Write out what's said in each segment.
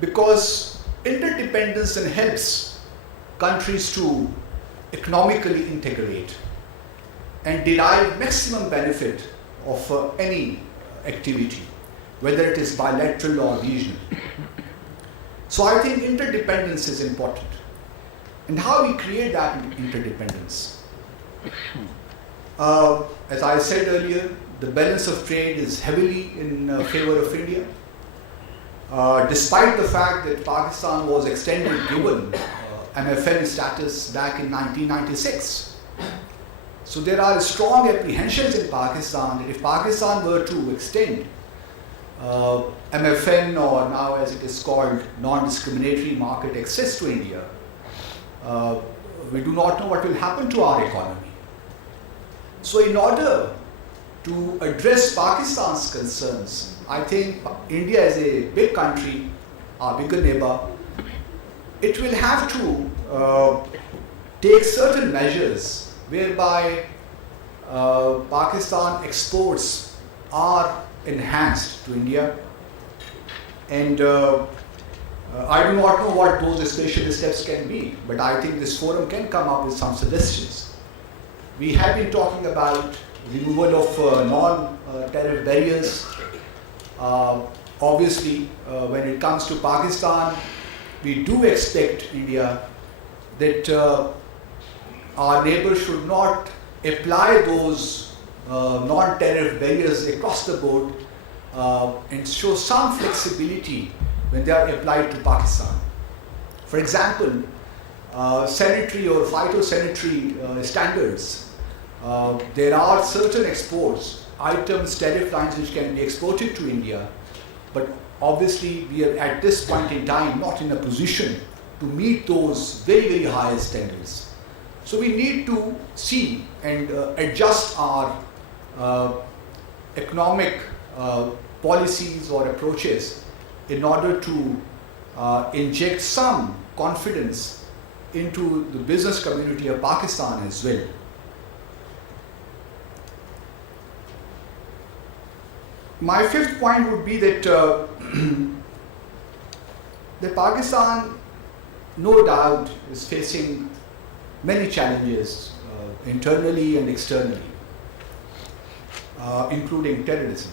because interdependence then helps countries to economically integrate and derive maximum benefit of any activity, whether it is bilateral or regional. So I think interdependence is important. And how we create that interdependence? As I said earlier, the balance of trade is heavily in favor of India. Despite the fact that Pakistan was extended given MFN status back in 1996. So there are strong apprehensions in Pakistan that if Pakistan were to extend MFN, or now as it is called non-discriminatory market access to India, we do not know what will happen to our economy. So in order to address Pakistan's concerns, I think India is a big country, our bigger neighbor. It will have to take certain measures whereby Pakistan exports are enhanced to India. And I do not know what those special steps can be, but I think this forum can come up with some suggestions. We have been talking about removal of non-tariff barriers. Obviously, when it comes to Pakistan, we do expect India that our neighbors should not apply those non-tariff barriers across the board and show some flexibility when they are applied to Pakistan. For example, sanitary or phytosanitary standards. There are certain exports, items, tariff lines which can be exported to India, but obviously we are at this point in time not in a position to meet those very, very high standards. So we need to see and adjust our economic policies or approaches in order to inject some confidence into the business community of Pakistan as well. My fifth point would be that Pakistan, no doubt, is facing many challenges internally and externally, including terrorism.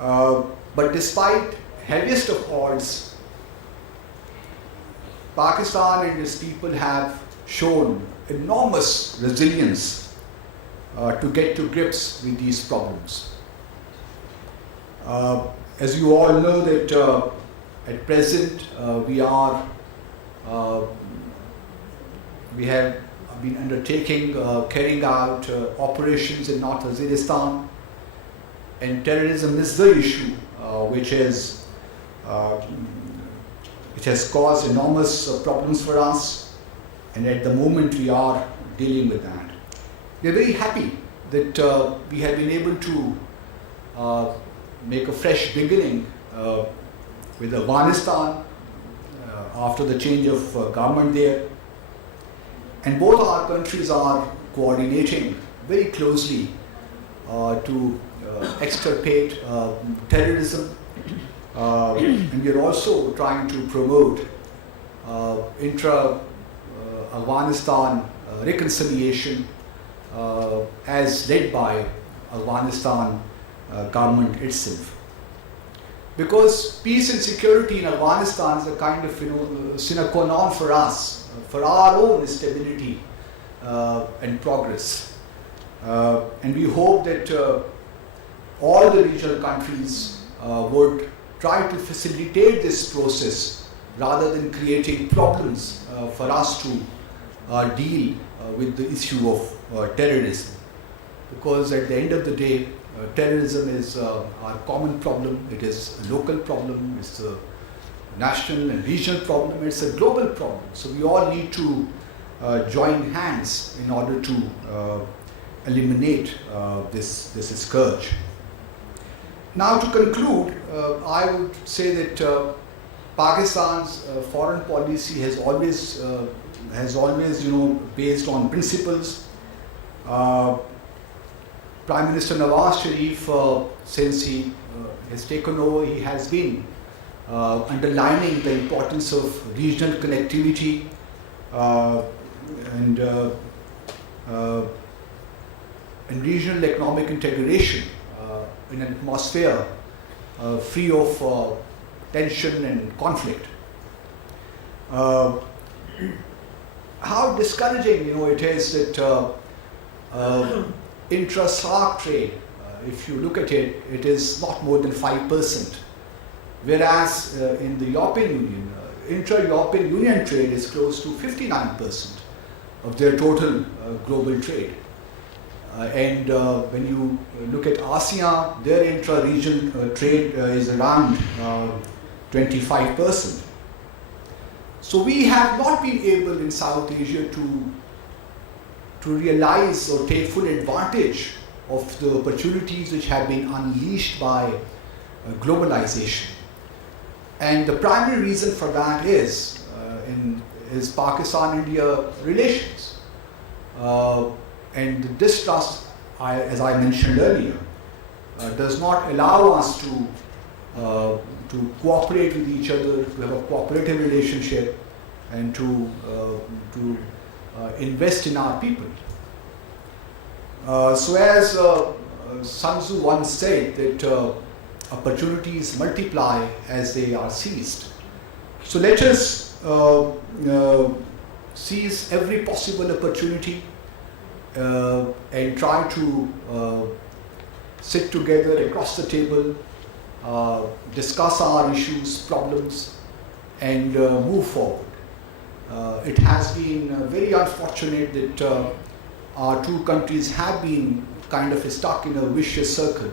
But despite heaviest of odds, Pakistan and its people have shown enormous resilience to get to grips with these problems. As you all know that at present we have been undertaking, carrying out operations in North Waziristan, and terrorism is the issue which has caused enormous problems for us, and at the moment we are dealing with that. We are very happy that we have been able to make a fresh beginning with Afghanistan after the change of government there. And both our countries are coordinating very closely to extirpate terrorism, and we are also trying to promote intra-Afghanistan reconciliation as led by Afghanistan government itself. Because peace and security in Afghanistan is a kind of sine qua non for us, for our own stability and progress. And we hope that all the regional countries would try to facilitate this process rather than creating problems for us to deal with the issue of terrorism. Because at the end of the day, terrorism is our common problem. It is a local problem, it's a national and regional problem, it's a global problem. So we all need to join hands in order to eliminate this scourge. Now to conclude, I would say that Pakistan's foreign policy has always based on principles. Prime Minister Nawaz Sharif, since he has taken over, he has been underlining the importance of regional connectivity and regional economic integration in an atmosphere free of tension and conflict. How discouraging, it is that intra-SAARC trade, if you look at it, it is not more than 5%, whereas in the European Union, intra-European Union trade is close to 59% of their total global trade. And when you look at ASEAN, their intra-region trade is around 25%. So we have not been able in South Asia to realize or take full advantage of the opportunities which have been unleashed by globalization. And the primary reason for that is Pakistan-India relations. And the distrust, as I mentioned earlier, does not allow us to cooperate with each other, to have a cooperative relationship, and to invest in our people. So as Sun Tzu once said that opportunities multiply as they are seized. So let us seize every possible opportunity and try to sit together across the table, discuss our issues, problems, and move forward. It has been very unfortunate that our two countries have been kind of stuck in a vicious circle.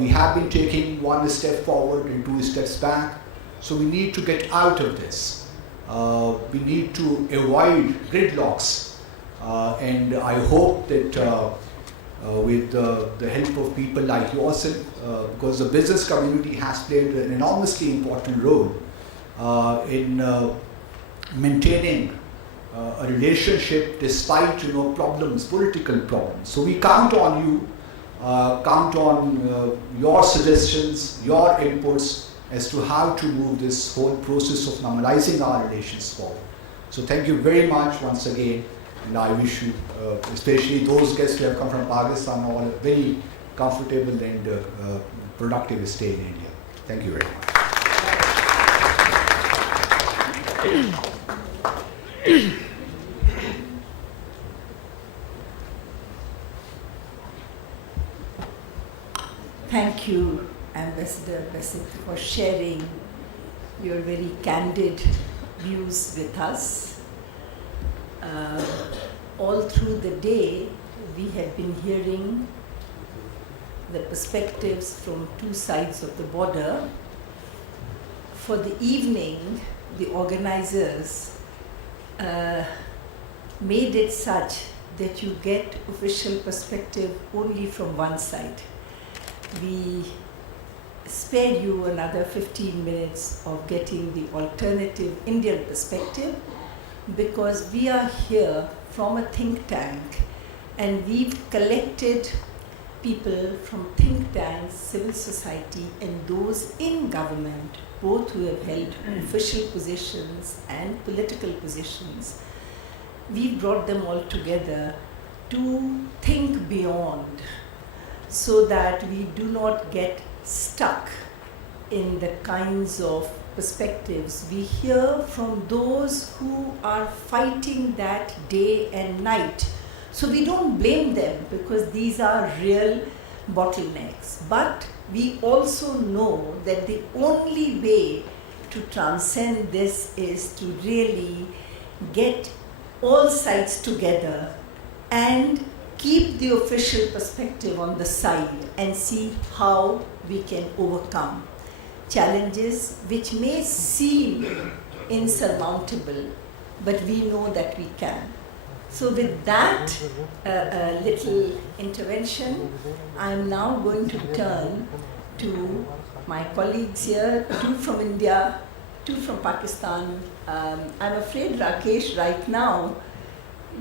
We have been taking one step forward and two steps back, so we need to get out of this. We need to avoid gridlocks, and I hope that with the help of people like yourself, because the business community has played an enormously important role in maintaining a relationship despite problems, political problems. So we count on you, count on your suggestions, your inputs as to how to move this whole process of normalizing our relations forward. So thank you very much once again, and I wish you, especially those guests who have come from Pakistan, all a very comfortable and productive stay in India. Thank you very much. Thank you, Ambassador Basit, for sharing your very candid views with us. All through the day, we have been hearing the perspectives from two sides of the border. For the evening, the organizers made it such that you get official perspective only from one side. We spare you another 15 minutes of getting the alternative Indian perspective, because we are here from a think tank and we've collected people from think tanks, civil society, and those in government, both who have held official positions and political positions. We've brought them all together to think beyond, so that we do not get stuck in the kinds of perspectives we hear from those who are fighting that day and night. So we don't blame them, because these are real bottlenecks. But we also know that the only way to transcend this is to really get all sides together and keep the official perspective on the side and see how we can overcome challenges which may seem insurmountable, but we know that we can. So with that little intervention, I'm now going to turn to my colleagues here, two from India, two from Pakistan. I'm afraid, Rakesh, right now,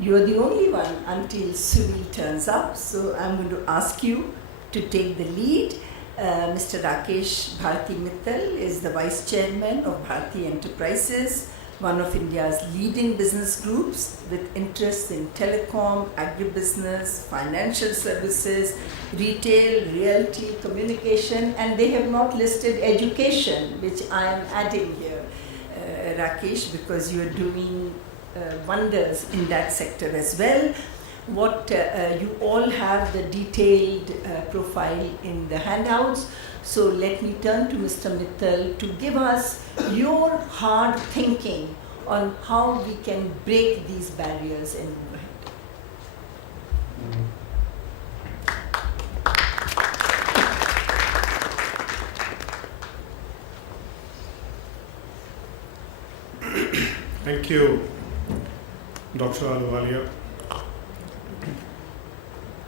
you're the only one until Suleri turns up, so I'm going to ask you to take the lead. Mr. Rakesh Bharati Mittal is the Vice Chairman of Bharati Enterprises, one of India's leading business groups with interests in telecom, agribusiness, financial services, retail, realty, communication, and they have not listed education, which I am adding here, Rakesh, because you are doing wonders in that sector as well. What you all have the detailed profile in the handouts. So let me turn to Mr. Mittal to give us your hard thinking on how we can break these barriers and move ahead. Thank you, Dr. Ahluwalia.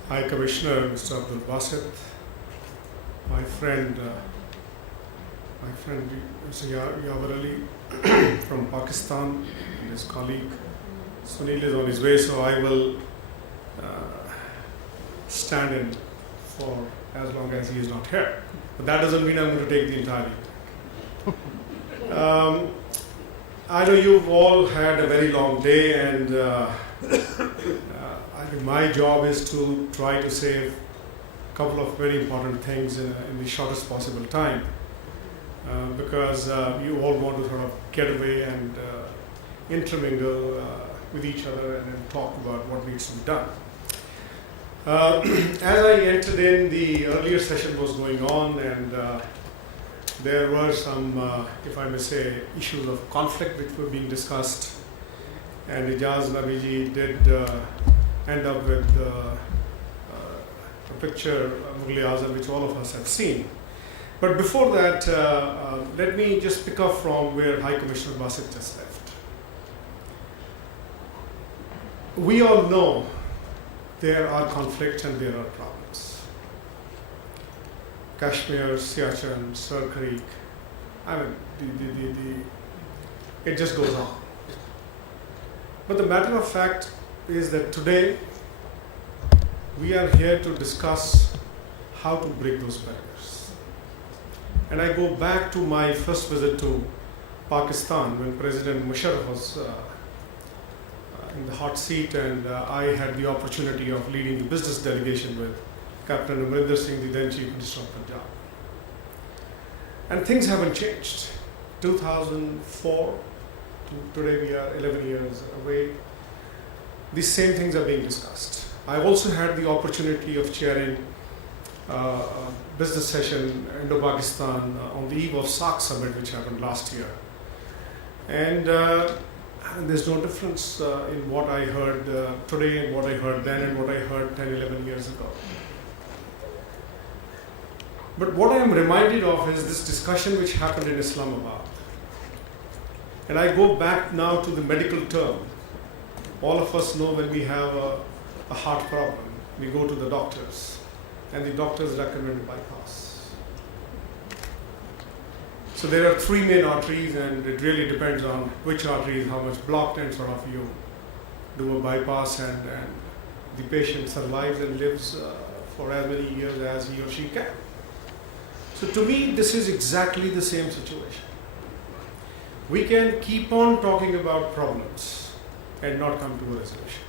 High Commissioner Mr. Abdul Basit, my friend Mr. Yawar Ali from Pakistan, and his colleague Sunil is on his way, so I will stand in for as long as he is not here. But that doesn't mean I'm going to take the entire evening. I know you've all had a very long day, and I think my job is to try to save a couple of very important things in the shortest possible time, because you all want to sort of get away and intermingle with each other and then talk about what needs to be done. As I entered in, the earlier session was going on, and there were some, if I may say, issues of conflict which were being discussed, and Ijaz Nabiji did end up with a picture of Mughal Azam, which all of us have seen. But before that, let me just pick up from where High Commissioner Basit just left. We all know there are conflicts and there are problems. Kashmir, Siachen, SAARC Creek, I mean, it just goes on. But the matter of fact is that today we are here to discuss how to break those barriers. And I go back to my first visit to Pakistan when President Musharraf was in the hot seat, and I had the opportunity of leading the business delegation with Captain Amrinder Singh, the then Chief Minister of Punjab. And things haven't changed. 2004 to today, we are 11 years away. These same things are being discussed. I also had the opportunity of chairing a business session in Indo-Pakistan on the eve of SAARC summit, which happened last year. And there's no difference in what I heard today and what I heard then and what I heard 10, 11 years ago. But what I am reminded of is this discussion which happened in Islamabad. And I go back now to the medical term. All of us know when we have a heart problem, we go to the doctors, and the doctors recommend bypass. So there are three main arteries, and it really depends on which artery is how much blocked, and sort of you do a bypass, and the patient survives and lives for as many years as he or she can. So to me, this is exactly the same situation. We can keep on talking about problems and not come to a resolution.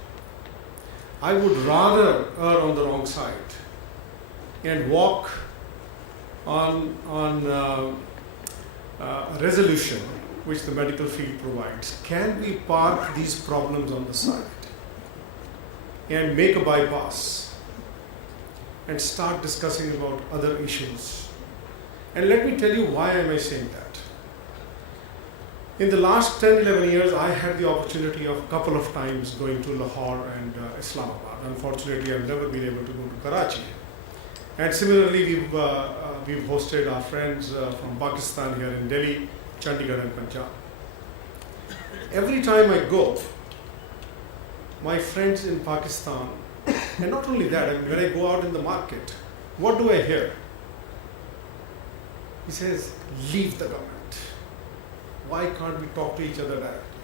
I would rather err on the wrong side and walk on a resolution which the medical field provides. Can we park these problems on the side and make a bypass and start discussing about other issues? And let me tell you why am I saying that. In the last 10, 11 years, I had the opportunity of a couple of times going to Lahore and Islamabad. Unfortunately, I've never been able to go to Karachi. And similarly, we've hosted our friends from Pakistan here in Delhi, Chandigarh and Punjab. Every time I go, my friends in Pakistan, and not only that, I mean, when I go out in the market, what do I hear? He says, leave the government. Why can't we talk to each other directly?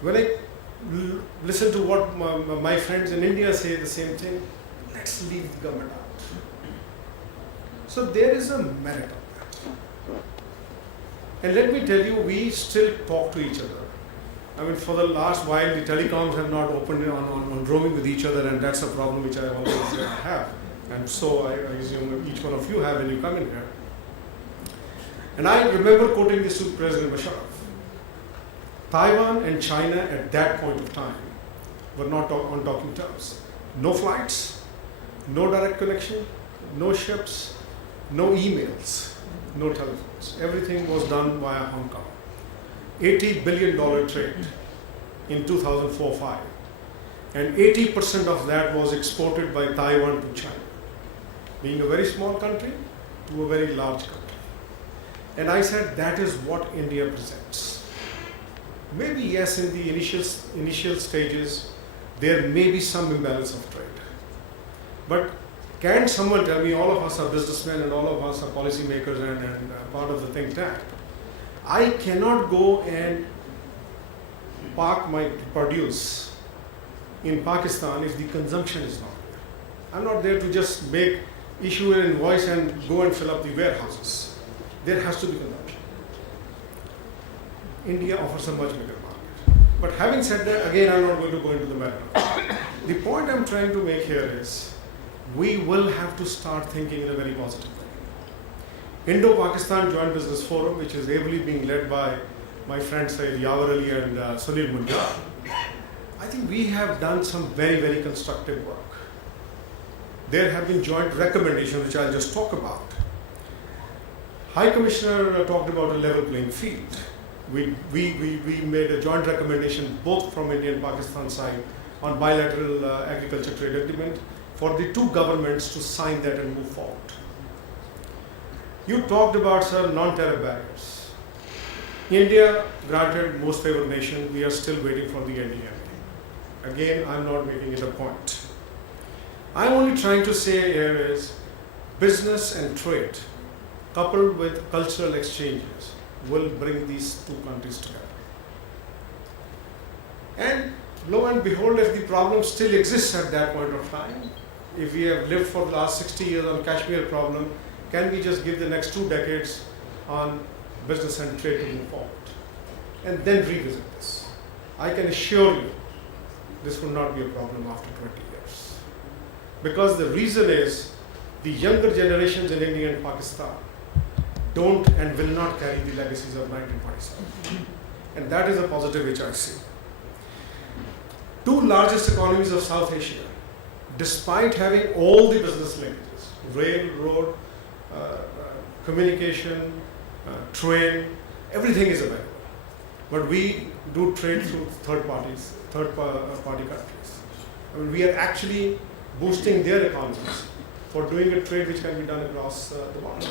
When I listen to what my friends in India say, the same thing, let's leave the government out. So there is a merit of that. And let me tell you, we still talk to each other. I mean, for the last while, the telecoms have not opened on roaming with each other, and that's a problem which I always have. And so I assume each one of you have when you come in here. And I remember quoting this to President Musharraf. Taiwan and China at that point of time were not on talking terms. No flights, no direct connection, no ships, no emails, no telephones. Everything was done via Hong Kong. $80 billion trade in 2004-05. And 80% of that was exported by Taiwan to China. Being a very small country to a very large country. And I said, that is what India presents. Maybe yes, in the initial stages, there may be some imbalance of trade. But can someone tell me, all of us are businessmen and all of us are policymakers and part of the think tank. I cannot go and park my produce in Pakistan if the consumption is not there. I'm not there to just issue an invoice and go and fill up the warehouses. There has to be consumption. India offers a much bigger market. But having said that, again, I'm not going to go into the matter. The point I'm trying to make here is, we will have to start thinking in a very positive way. Indo-Pakistan Joint Business Forum, which is ably being led by my friends Yawar Ali and Sunil Munjal, I think we have done some very, very constructive work. There have been joint recommendations, which I'll just talk about. High Commissioner talked about a level playing field. We made a joint recommendation both from India and Pakistan side on bilateral agriculture trade agreement for the two governments to sign that and move forward. You talked about, sir, non-tariff barriers. India granted most favored nation. We are still waiting for the NDMA. Again, I'm not making it a point. I'm only trying to say here is business and trade coupled with cultural exchanges will bring these two countries together. And lo and behold, if the problem still exists at that point of time, if we have lived for the last 60 years on Kashmir problem, can we just give the next 2 decades on business and trade to move forward? And then revisit this. I can assure you, this will not be a problem after 20 years. Because the reason is, the younger generations in India and Pakistan don't and will not carry the legacies of 1947. And that is a positive which I see. Two largest economies of South Asia, despite having all the business linkages, rail, road, communication, train, everything is available. But we do trade through third party countries. I mean, we are actually boosting their economies for doing a trade which can be done across the border.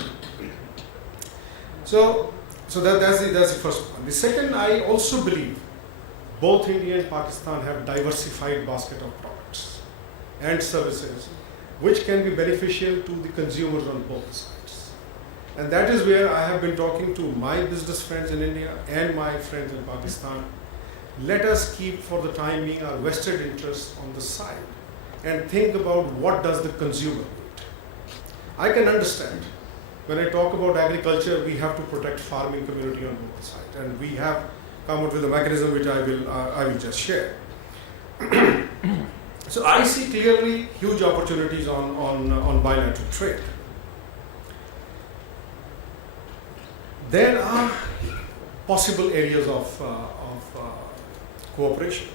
So that's the first one. The second, I also believe both India and Pakistan have diversified basket of products and services which can be beneficial to the consumers on both sides. And that is where I have been talking to my business friends in India and my friends in Pakistan. Let us keep for the time being our vested interests on the side and think about what does the consumer need. I can understand when I talk about agriculture, we have to protect farming community on both sides, and we have come up with a mechanism which I will just share. So I see clearly huge opportunities on bilateral trade. There are possible areas of cooperation,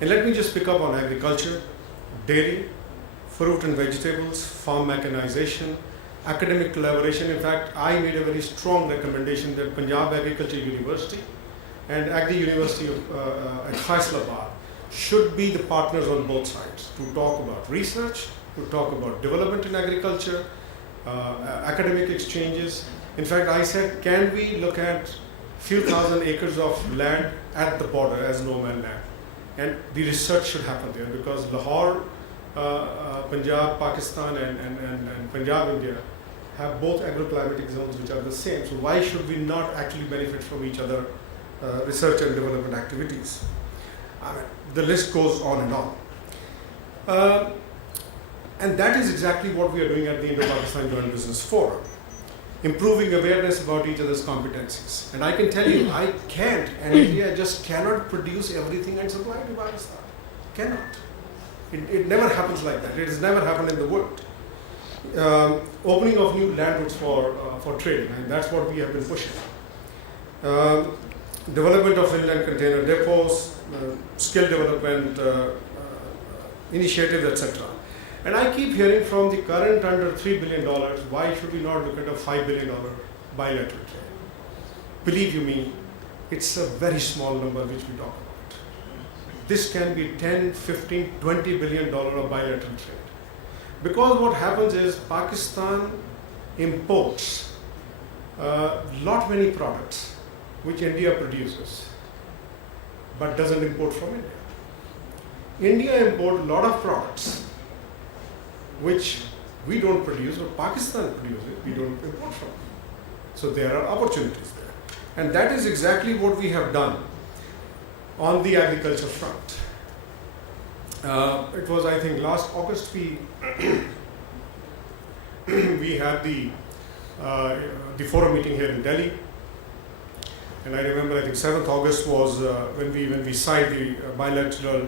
and let me just pick up on agriculture, dairy, fruit and vegetables, farm mechanization, academic collaboration. In fact, I made a very strong recommendation that Punjab Agriculture University and Agri University at Faisalabad should be the partners on both sides to talk about research, to talk about development in agriculture, academic exchanges. In fact, I said, can we look at few thousand acres of land at the border as no man land? And the research should happen there, because Lahore, Punjab, Pakistan and Punjab, India have both agroclimatic zones which are the same. So why should we not actually benefit from each other research and development activities? I mean, the list goes on and on. And that is exactly what we are doing at the Indo-Pakistan Joint Business Forum, improving awareness about each other's competencies. And I can tell you, I can't, and India just cannot produce everything and supply to Pakistan. Cannot. It never happens like that. It has never happened in the world. Opening of new land routes for trading, and that's what we have been pushing. Development of inland container depots, skill development initiatives, etc. And I keep hearing from the current under $3 billion, why should we not look at a $5 billion bilateral trade? Believe you me, it's a very small number which we talk about. This can be 10, 15, $20 billion of bilateral trade. Because what happens is Pakistan imports lot many products which India produces, but doesn't import from India. India imports a lot of products which we don't produce, but Pakistan produces, we don't import from. So there are opportunities there. And that is exactly what we have done on the agriculture front. It was, I think, last August we had the forum meeting here in Delhi. And I remember, I think 7th August was when we signed the bilateral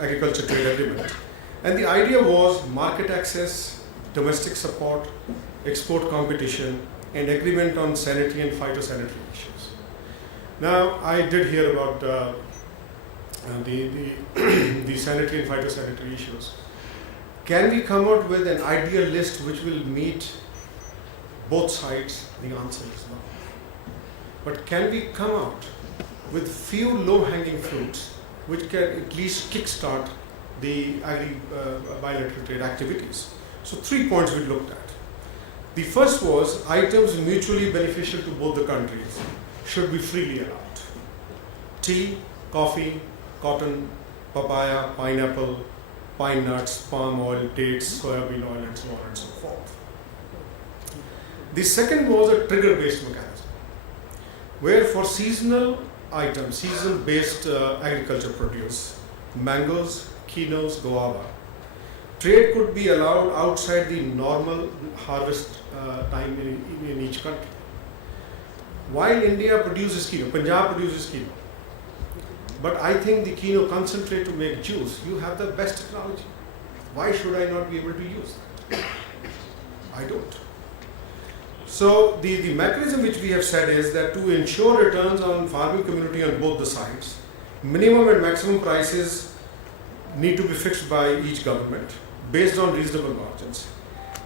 agriculture trade agreement. And the idea was market access, domestic support, export competition, and agreement on sanitary and phytosanitary issues. Now, I did hear about the sanitary and phytosanitary issues. Can we come out with an ideal list which will meet both sides? The answer is no. But can we come out with few low-hanging fruits which can at least kickstart the bilateral trade activities? So 3 points we looked at. The first was items mutually beneficial to both the countries should be freely allowed. Tea, coffee, cotton, papaya, pineapple, pine nuts, palm oil, dates, soybean oil, and so on and so forth. The second was a trigger-based mechanism, where for seasonal items, season-based agriculture produce, mangoes, quinoas, guava, trade could be allowed outside the normal harvest time in each country. While India produces quinoa, Punjab produces quinoa, but I think the quinoa concentrate to make juice, you have the best technology. Why should I not be able to use that? I don't. So the mechanism which we have said is that to ensure returns on farming community on both the sides, minimum and maximum prices need to be fixed by each government based on reasonable margins.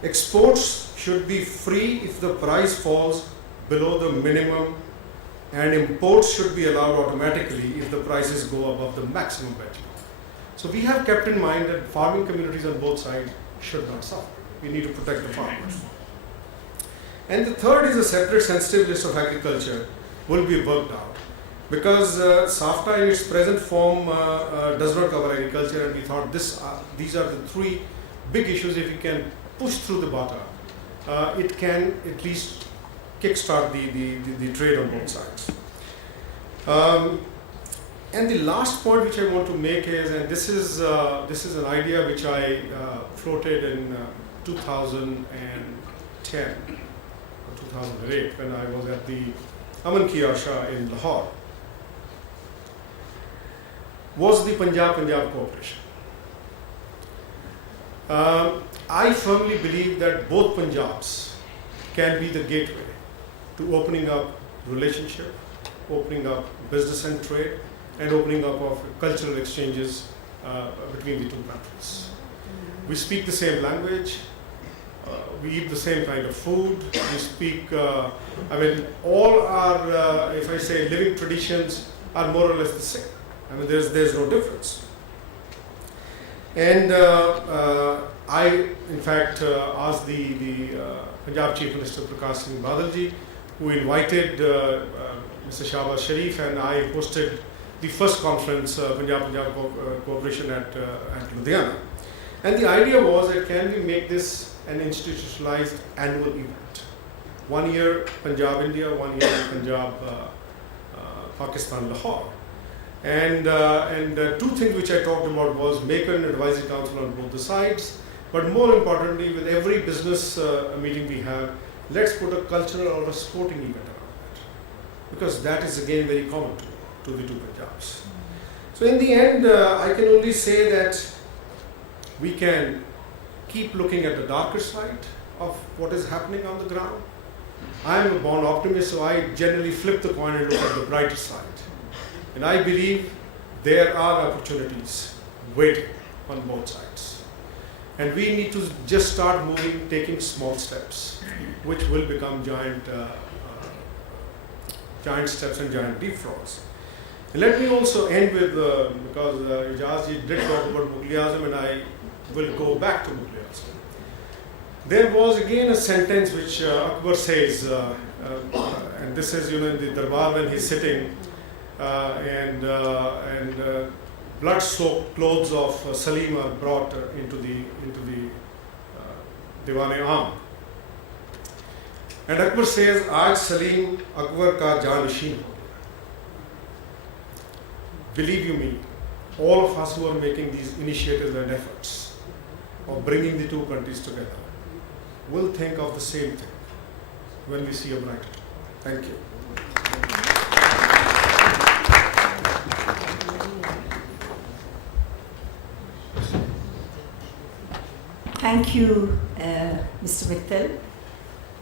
Exports should be free if the price falls below the minimum, and imports should be allowed automatically if the prices go above the maximum benchmark. So we have kept in mind that farming communities on both sides should not suffer. We need to protect the farmers. And the third is a separate sensitive list of agriculture will be worked out, because SAFTA in its present form does not cover agriculture, and we thought these are the 3 big issues. If you can push through the bottom, it can at least kickstart the trade on both sides. And the last point which I want to make is, and this is an idea which I floated in 2010 or 2008 when I was at the Aman Ki Asha in Lahore, was the Punjab cooperation. I firmly believe that both Punjabs can be the gateway to opening up relationship, opening up business and trade, and opening up of cultural exchanges between the 2 countries. We speak the same language, we eat the same kind of food, we speak, all our, if I say living traditions are more or less the same. There's no difference. And I, in fact, asked the Punjab Chief Minister Prakash Singh Badalji, who invited Mr. Shahbaz Sharif, and I hosted the first conference, Punjab Cooperation at Ludhiana. And the idea was that can we make this an institutionalized annual event? 1 year Punjab India, 1 year Punjab Pakistan Lahore. And 2 things which I talked about was make an advisory council on both the sides, But more importantly, with every business meeting we have, let's put a cultural or a sporting event around that. Because that is again very common to the two Punjabs. So in the end, I can only say that we can keep looking at the darker side of what is happening on the ground. I am a born optimist, so I generally flip the coin and look at the brighter side. And I believe there are opportunities waiting on both sides. And we need to just start moving, taking small steps, which will become giant steps and giant leapfrogs. Let me also end with, because Ijaz did talk about Mughal-e-Azam, and I will go back to Mughal-e-Azam. There was again a sentence which Akbar says, and this is in the Darbar when he's sitting, and blood-soaked clothes of Salim are brought into the Diwan-e-Aam. And Akbar says, "Aaj Salim Akbar ka janishin ho gaya." Believe you me, all of us who are making these initiatives and efforts of bringing the two countries together will think of the same thing when we see a brighter. Thank you. Thank you, Mr. Mittal.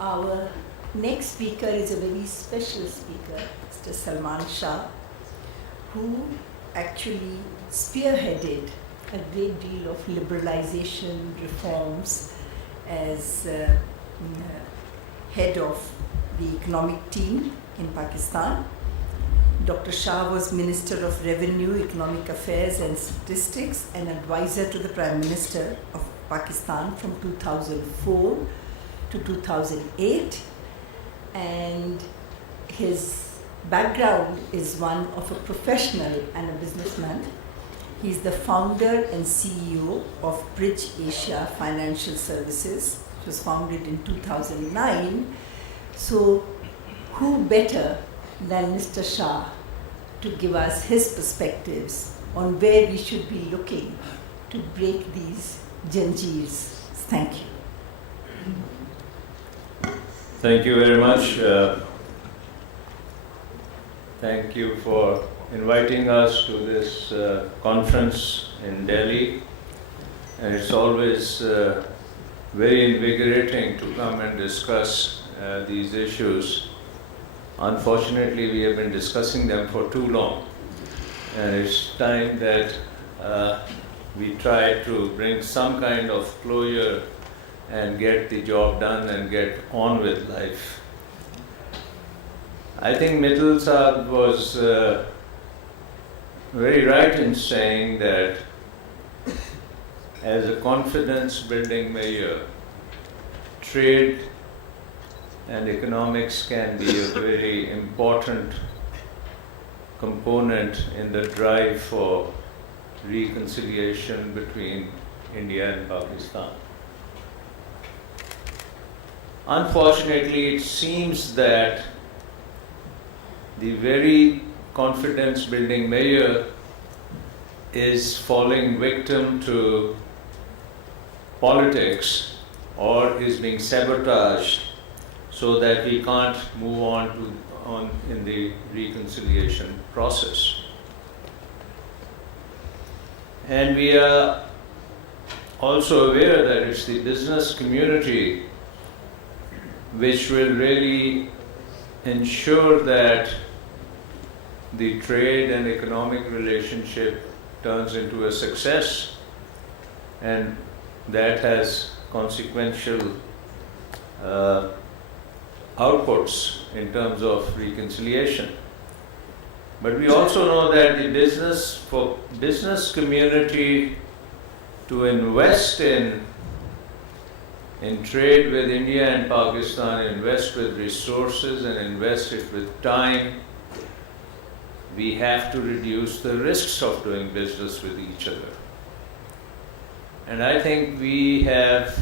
Our next speaker is a very special speaker, Mr. Salman Shah, who actually spearheaded a great deal of liberalization reforms as head of the economic team in Pakistan. Dr. Shah was Minister of Revenue, Economic Affairs and Statistics and advisor to the Prime Minister of Pakistan from 2004 to 2008. And his background is one of a professional and a businessman. He is the founder and CEO of Bridge Asia Financial Services, which was founded in 2009. So who better than Mr. Shah to give us his perspectives on where we should be looking to break these janjeers. Thank you. Thank you very much. Thank you for inviting us to this conference in Delhi. And it's always very invigorating to come and discuss these issues. Unfortunately, we have been discussing them for too long. And it's time that we try to bring some kind of closure and get the job done and get on with life. I think Mittal Saab was very right in saying that as a confidence-building measure, trade and economics can be a very important component in the drive for reconciliation between India and Pakistan. Unfortunately, it seems that the very confidence-building measure is falling victim to politics or is being sabotaged so that we can't move on in the reconciliation process. And we are also aware that it's the business community which will really ensure that the trade and economic relationship turns into a success, and that has consequential outputs in terms of reconciliation. But we also know that the business community to invest in trade with India and Pakistan, invest with resources and invest it with time, we have to reduce the risks of doing business with each other. And I think we have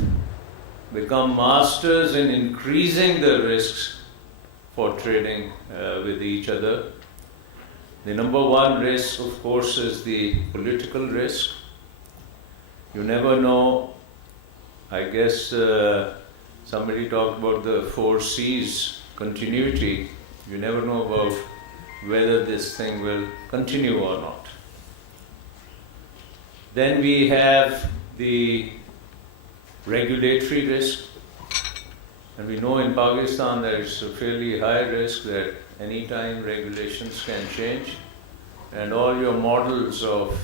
become masters in increasing the risks for trading with each other. The number one risk, of course, is the political risk. You never know I guess somebody talked about the 4 C's, continuity. You never know about whether this thing will continue or not. Then we have the regulatory risk. And we know in Pakistan there is a fairly high risk that any time regulations can change and all your models of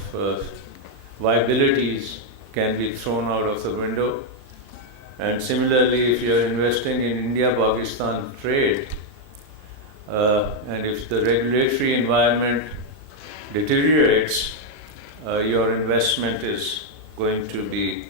viabilities can be thrown out of the window. And similarly, if you're investing in India-Pakistan trade, and if the regulatory environment deteriorates, your investment is going to be